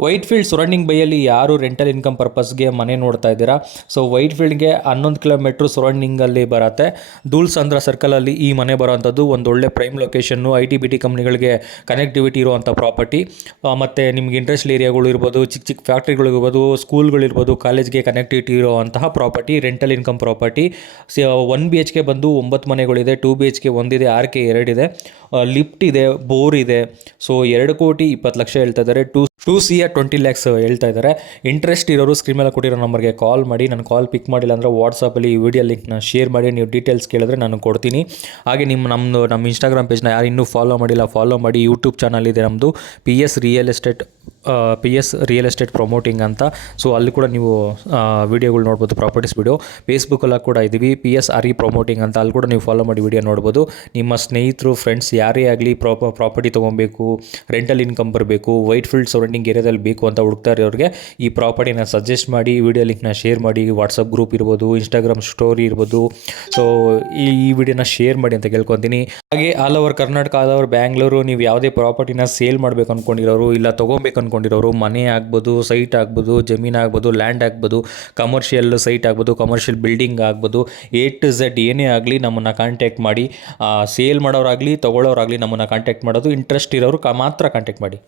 White field surrounding ಬೈಯಲ್ಲಿ ಯಾರು rental income ಪರ್ಪಸ್ಗೆ ಮನೆ ನೋಡ್ತಾ ಇದ್ದೀರಾ, ಸೊ ವೈಟ್ ಫೀಲ್ಡ್ಗೆ 11 ಕಿಲೋಮೀಟ್ರ್ ಸರೌಂಡಿಂಗಲ್ಲಿ ಬರುತ್ತೆ. ಧೂಳ್ಸಂದ್ರ ಸರ್ಕಲಲ್ಲಿ ಈ ಮನೆ ಬರೋವಂಥದ್ದು ಒಂದು ಒಳ್ಳೆ ಪ್ರೈಮ್ ಲೊಕೇಶನ್ನು, IT-BT ಕಂಪ್ನಿಗಳಿಗೆ ಕನೆಕ್ಟಿವಿಟಿ ಇರುವಂಥ ಪ್ರಾಪರ್ಟಿ. ಮತ್ತು ನಿಮ್ಗೆ ಇಂಡಸ್ಟ್ರಿಯಲ್ ಏರಿಯಾಗಳು ಇರ್ಬೋದು, ಚಿಕ್ಕ ಚಿಕ್ಕ ಫ್ಯಾಕ್ಟ್ರಿಗಳಿರ್ಬೋದು, ಸ್ಕೂಲ್ಗಳಿರ್ಬೋದು, ಕಾಲೇಜ್ಗೆ ಕನೆಕ್ಟಿವಿಟಿ ಇರುವಂತಹ property, rental income property. 1 BHK ಬಂದು 9 ಮನೆಗಳಿದೆ, 2 BHK ಒಂದಿದೆ, 6K 2 ಇದೆ, ಲಿಫ್ಟ್ ಇದೆ, ಬೋರ್ ಇದೆ. ಸೊ 2,20,00,000 ಹೇಳ್ತಾ ಇದ್ದಾರೆ. 2 CR 20 lakhs ಹೇಳ್ತಾ ಇದ್ದಾರೆ. ಇಂಟ್ರೆಸ್ಟ್ ಇರೋರು ಸ್ಕ್ರೀನ್ ಮೇಲೆ ಕೊಟ್ಟಿರೋ ನಂಬರ್ಗೆ ಕಾಲ್ ಮಾಡಿ. ನಾನು ಕಾಲ್ ಪಿಕ್ ಮಾಡಿಲ್ಲ ಅಂದರೆ ವಾಟ್ಸಪ್ಪಲ್ಲಿ ಈ ವಿಡಿಯೋ ಲಿಂಕ್ನ ಶೇರ್ ಮಾಡಿ. ನೀವು ಡೀಟೇಲ್ಸ್ ಕೇಳಿದ್ರೆ ನಾನು ಕೊಡ್ತೀನಿ. ಹಾಗೆ ನಮ್ಮ ಇನ್ಸ್ಟಾಗ್ರಾಮ್ ಪೇಜ್ನ ಯಾರು ಇನ್ನೂ ಫಾಲೋ ಮಾಡಿಲ್ಲ ಫಾಲೋ ಮಾಡಿ. ಯೂಟ್ಯೂಬ್ ಚಾನಲ್ ಇದೆ ನಮ್ಮದು, PS ರಿಯಲ್ ಎಸ್ಟೇಟ್ ಪ್ರಮೋಟಿಂಗ್ ಅಂತ. ಸೊ ಅಲ್ಲಿ ಕೂಡ ನೀವು ವೀಡಿಯೋಗಳು ನೋಡ್ಬೋದು, ಪ್ರಾಪರ್ಟೀಸ್ ವೀಡಿಯೋ. ಫೇಸ್ಬುಕ್ಕಲ್ಲಿ ಕೂಡ ಇದ್ದೀವಿ, PS RE ಪ್ರಮೋಟಿಂಗ್ ಅಂತ. ಅಲ್ಲಿ ಕೂಡ ನೀವು ಫಾಲೋ ಮಾಡಿ ವಿಡಿಯೋ ನೋಡ್ಬೋದು. ನಿಮ್ಮ ಸ್ನೇಹಿತರು, ಫ್ರೆಂಡ್ಸ್ ಯಾರೇ ಆಗಲಿ ಪ್ರಾಪರ್ಟಿ ತೊಗೊಬೇಕು, ರೆಂಟಲ್ ಇನ್ಕಮ್ ಬರಬೇಕು, ವೈಟ್ ಫೀಲ್ಡ್ ಸರೌಂಡಿಂಗ್ ಏರಿಯಾದಲ್ಲಿ ಬೇಕು ಅಂತ ಹುಡುಕ್ತಾ ಇರೋರಿಗೆ ಈ ಪ್ರಾಪರ್ಟಿನ ಸಜೆಸ್ಟ್ ಮಾಡಿ, ವಿಡಿಯೋ ಲಿಂಕ್ನ ಶೇರ್ ಮಾಡಿ. ವಾಟ್ಸಪ್ ಗ್ರೂಪ್ ಇರ್ಬೋದು, ಇನ್ಸ್ಟಾಗ್ರಾಮ್ ಸ್ಟೋರಿ ಇರ್ಬೋದು. ಸೊ ಈ ವಿಡಿಯೋನ ಶೇರ್ ಮಾಡಿ ಅಂತ ಕೇಳ್ಕೊತೀನಿ. ಹಾಗೆ all over Karnataka, all over Bangalore, ನೀವು ಯಾವುದೇ ಪ್ರಾಪರ್ಟಿನ ಸೇಲ್ ಮಾಡಬೇಕು ಅಂದ್ಕೊಂಡಿರೋರು, ಇಲ್ಲ ತೊಗೊಬೇಕು ಅಂದ್ಕೊಂಡಿರೋರು, ಮನೆ ಆಗ್ಬೋದು, ಸೈಟ್ ಆಗ್ಬೋದು, ಜಮೀನು ಆಗ್ಬೋದು, ಲ್ಯಾಂಡ್ ಆಗ್ಬೋದು, ಕಮರ್ಷಿಯಲ್ ಸೈಟ್ ಆಗ್ಬೋದು, ಕಮರ್ಷಿಯಲ್ ಬಿಲ್ಡಿಂಗ್ ಆಗ್ಬೋದು, A to Z ಏನೇ ಆಗಲಿ ನಮ್ಮನ್ನು ಕಾಂಟ್ಯಾಕ್ಟ್ ಮಾಡಿ. ಸೇಲ್ ಮಾಡೋರಾಗಲಿ ತೊಗೊಳ್ಳೋರಾಗಲಿ ನಮ್ಮನ್ನು ಕಾಂಟ್ಯಾಕ್ಟ್ ಮಾಡೋದು. ಇಂಟ್ರೆಸ್ಟ್ ಇರೋರು ಮಾತ್ರ ಕಾಂಟ್ಯಾಕ್ಟ್ ಮಾಡಿ.